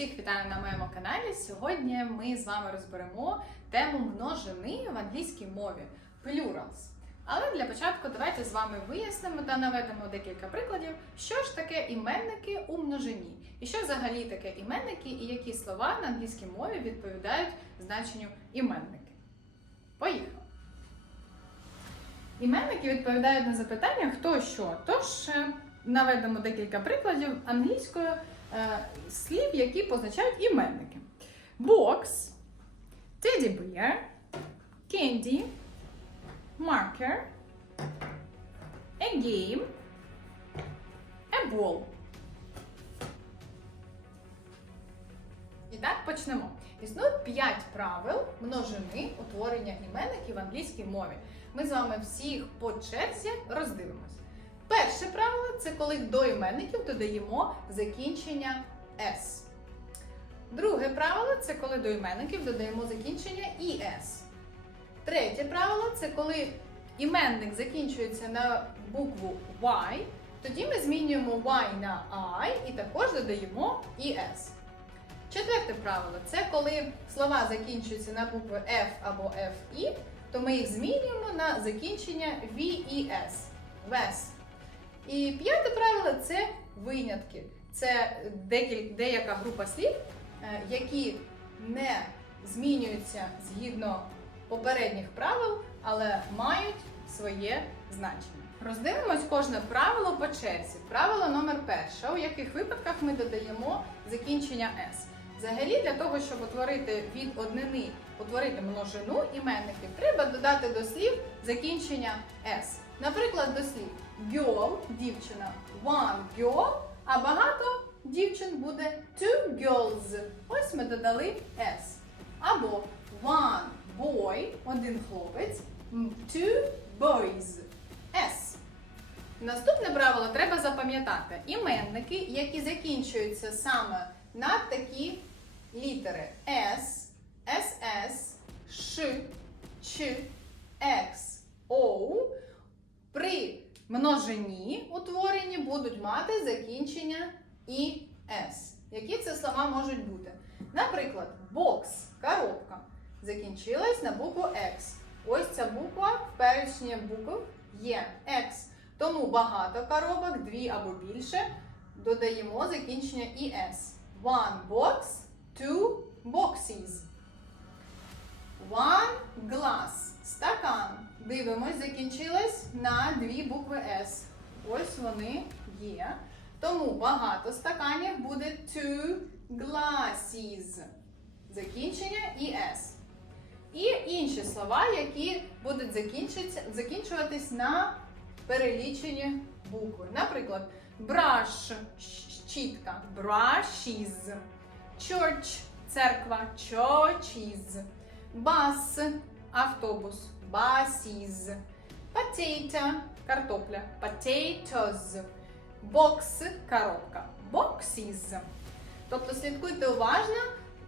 Усіх вітаю на моєму каналі. Сьогодні ми з вами розберемо тему множини в англійській мові plurals. Але для початку давайте з вами вияснимо та наведемо декілька прикладів, що ж таке іменники у множині, і що взагалі таке іменники, і які слова на англійській мові відповідають значенню іменники. Поїхали! Іменники відповідають на запитання хто що. Тож е, наведемо декілька прикладів англійською слів, які позначають іменники. Teddy bear, candy, marker, a ball. І так почнемо. Існує 5 правил множини утворення іменників в англійській мові. Ми з вами всіх по черзі роздивимось. Перше правило це коли до іменників додаємо закінчення S. Друге правило це коли до іменників додаємо закінчення ES. Третє правило це коли іменник закінчується на букву Y, тоді ми змінюємо Y на I і також додаємо ES. Четверте правило це коли слова закінчуються на букви F або FE, то ми їх змінюємо на закінчення VES. VES. І п'яте правило це винятки. Це деяка група слів, е, які не змінюються згідно попередніх правил, але мають своє значення. Роздивимось кожне правило по черзі. Правило номер перше, у яких випадках ми додаємо закінчення S. Взагалі, для того, щоб утворити від однини, утворити множину іменників, треба додати до слів закінчення S. Наприклад, до слів girl – дівчина, one girl, а багато дівчин буде two girls. Ось ми додали S. Або one boy – один хлопець, two boys – S. Наступне правило треба запам'ятати. Іменники, які закінчуються саме на такі літери S, SS, Ш, Ч, X, O, при множині утворенні будуть мати закінчення «іс». Які це слова можуть бути? Наприклад, бокс, коробка, закінчилась на букву X. Ось ця буква в перечні букв є X. Тому багато коробок, дві або більше, додаємо закінчення «іс». One box, two boxes. One glass. Дивимось, закінчилось на дві букви S. Ось вони є. Тому багато стаканів буде two glasses. Закінчення і S. І інші слова, які будуть закінчуватись на перелічені букви. Наприклад, brush – щітка, brushes. Church – церква, churches. Bus – автобус, buses. Potato – картопля, potatoes. Box – коробка, boxes. Тобто слідкуйте уважно,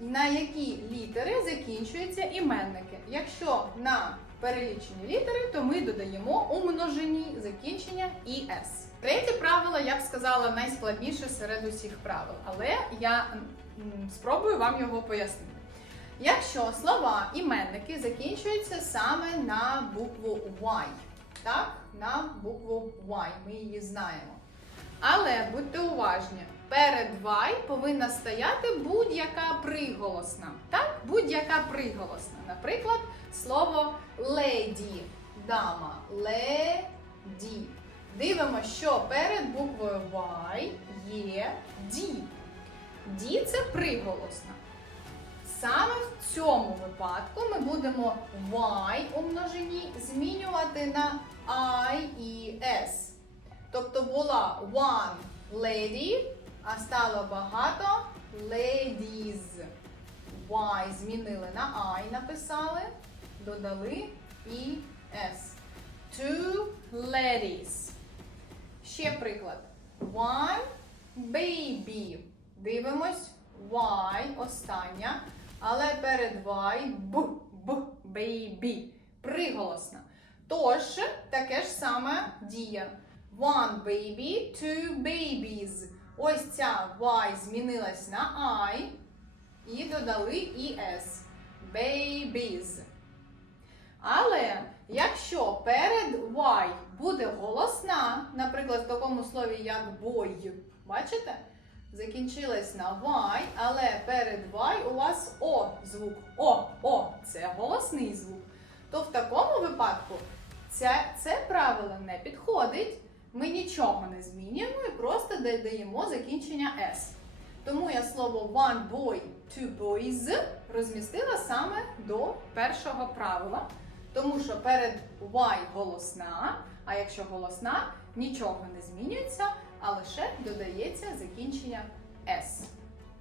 на які літери закінчуються іменники. Якщо на перелічені літери, то ми додаємо у множині закінчення «іс». Третє правило, я б сказала, найскладніше серед усіх правил, але я спробую вам його пояснити. Якщо слова іменники закінчуються саме на букву Y, так, на букву Y, ми її знаємо. Але будьте уважні, перед Y повинна стояти будь-яка приголосна. Так, будь-яка приголосна. Наприклад, слово lady, дама, lady. Дивимося, що перед буквою Y є D. D – це приголосна. Саме в цьому випадку ми будемо Y у множині змінювати на I і S. Тобто була one lady, а стало багато ladies. Y змінили на I, написали, додали і S. Two ladies. Ще приклад. One baby. Дивимось. Y остання. Але перед Y б, б, baby. Приголосна. Тож, таке ж саме дія. One baby, two babies. Ось ця Y змінилась на I. і додали «es» – babies. Але якщо перед Y буде голосна, наприклад, в такому слові як boy, бачите? Закінчилась на Y, але перед Y у вас О звук. О, О, це голосний звук. То в такому випадку це, це правило не підходить. Ми нічого не змінюємо і просто додаємо закінчення S. Тому я слово one boy, two boys розмістила саме до першого правила. Тому що перед Y голосна, а якщо голосна, нічого не змінюється, а лише додається закінчення S.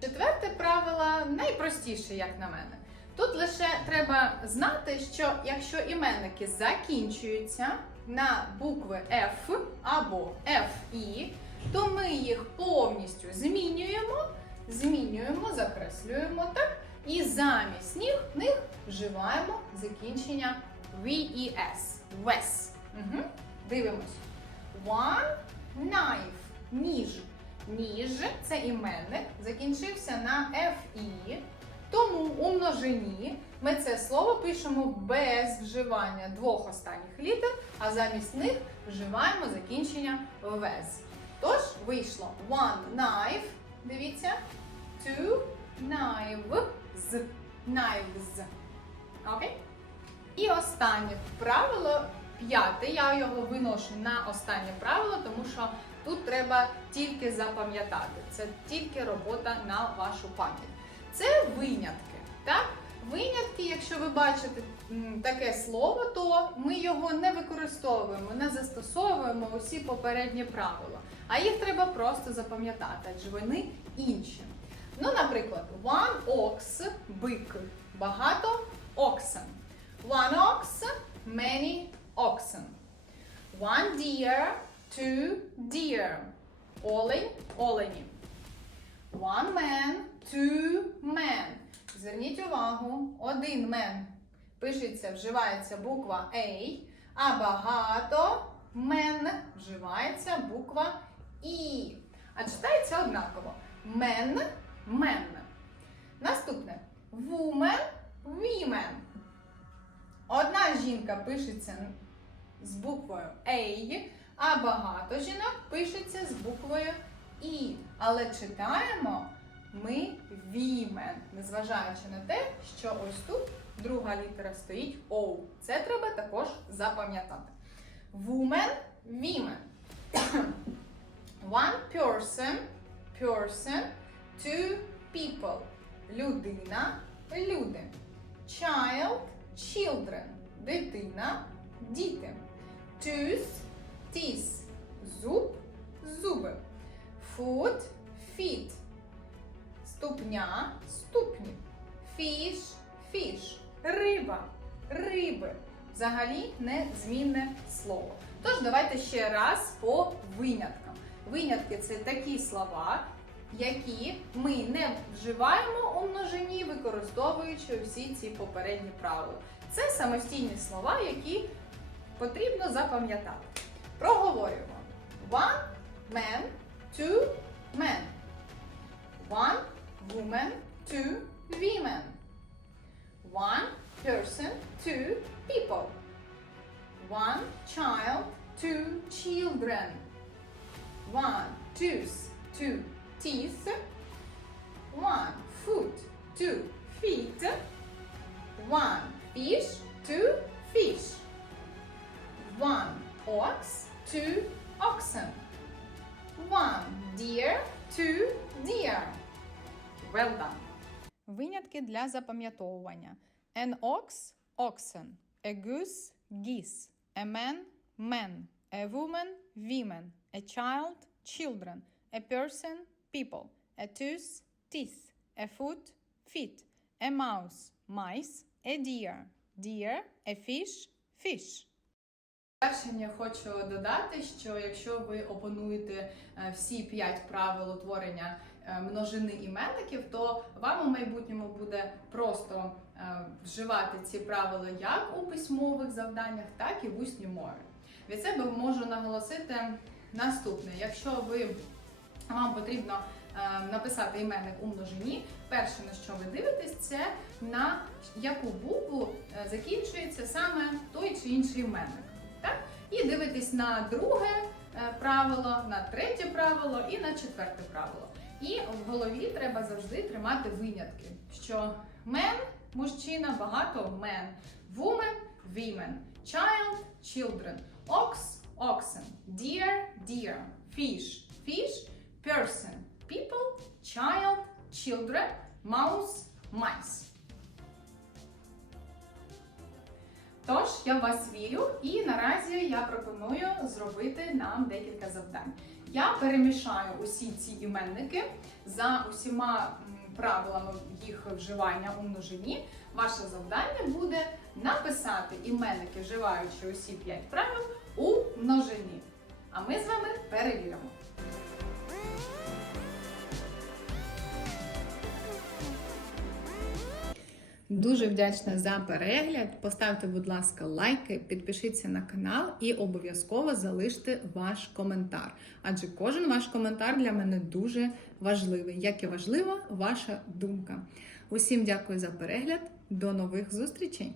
Четверте правило найпростіше, як на мене. Тут лише треба знати, що якщо іменники закінчуються на букви F або FI, то ми їх повністю змінюємо, змінюємо, закреслюємо так, і замість них, них вживаємо закінчення VES. Wes. Угу. Дивимось. One knife. Ніж. Ніж це іменник, закінчився на FI. Тому у множині ми це слово пишемо без вживання двох останніх літер, а замість них вживаємо закінчення вез. Тож вийшло one knife, дивіться, two knives, knives. Окей? І останнє правило, п'яте, я його виношу на останнє правило, тому що тут треба тільки запам'ятати. Це тільки робота на вашу пам'ять. Це винятки. Так? Винятки, якщо ви бачите таке слово, то ми його не використовуємо, не застосовуємо усі попередні правила. А їх треба просто запам'ятати, адже вони інші. Ну, наприклад, one ox – бик, багато oxen. One ox – many oxen. One deer – two deer. Олень – олені. One man, two men. Зверніть увагу, один man пишеться, вживається буква A, а багато men вживається буква І. А читається однаково. Men, men. Наступне. Woman, women. Одна жінка пишеться з буквою A, а багато жінок пишеться з буквою І. Але читаємо ми вімен, незважаючи на те, що ось тут друга літера стоїть O. Це треба також запам'ятати. Woman, women. One person, person, two people. Людина, люди. Child, children. Дитина, діти. Tooth, teeth. Зуб, зуби. Foot, feet. Ступня, ступні. Fish, fish. Риба, риби. Взагалі незмінне слово. Тож давайте ще раз по виняткам. Винятки це такі слова, які ми не вживаємо у множині, використовуючи всі ці попередні правила. Це самостійні слова, які потрібно запам'ятати. Проговорюємо. One man, two men. One woman, two women. One person, two people. One child, two children. One tooth, two teeth. One foot, two feet. One fish, two fish. One ox, two oxen. One deer, two deer. Well done. Винятки для запам'ятовування. An ox – oxen. A goose – geese. A man – men. A woman – women. A child – children. A person – people. A tooth – teeth. A foot – feet. A mouse – mice. A deer – deer. A fish – fish. Завершення хочу додати, що якщо ви опануєте е, всі п'ять правил утворення е, множини іменників, то вам у майбутньому буде просто е, вживати ці правила як у письмових завданнях, так і в усній мові. Від себе можу наголосити наступне: якщо ви вам потрібно написати іменник у множині, перше на що ви дивитесь, це на яку букву закінчується саме той чи інший іменник. Так? І дивитесь на друге е, правило, на третє правило і на четверте правило. І в голові треба завжди тримати винятки, що мен мужчина, багато men, woman, women, child, children, ox, oxen, deer, deer, fish, fish, person, people, child, children, mouse, mice. Тож я вас вірю, і я пропоную зробити нам декілька завдань. Я перемішаю усі ці іменники за усіма правилами їх вживання у множині. Ваше завдання буде написати іменники, вживаючи усі 5 правил у множині. А ми з вами перевіримо. Дуже вдячна за перегляд. Поставте, будь ласка, лайки, підпишіться на канал і обов'язково залиште ваш коментар. Адже кожен ваш коментар для мене дуже важливий, як і важлива ваша думка. Усім дякую за перегляд. До нових зустрічей!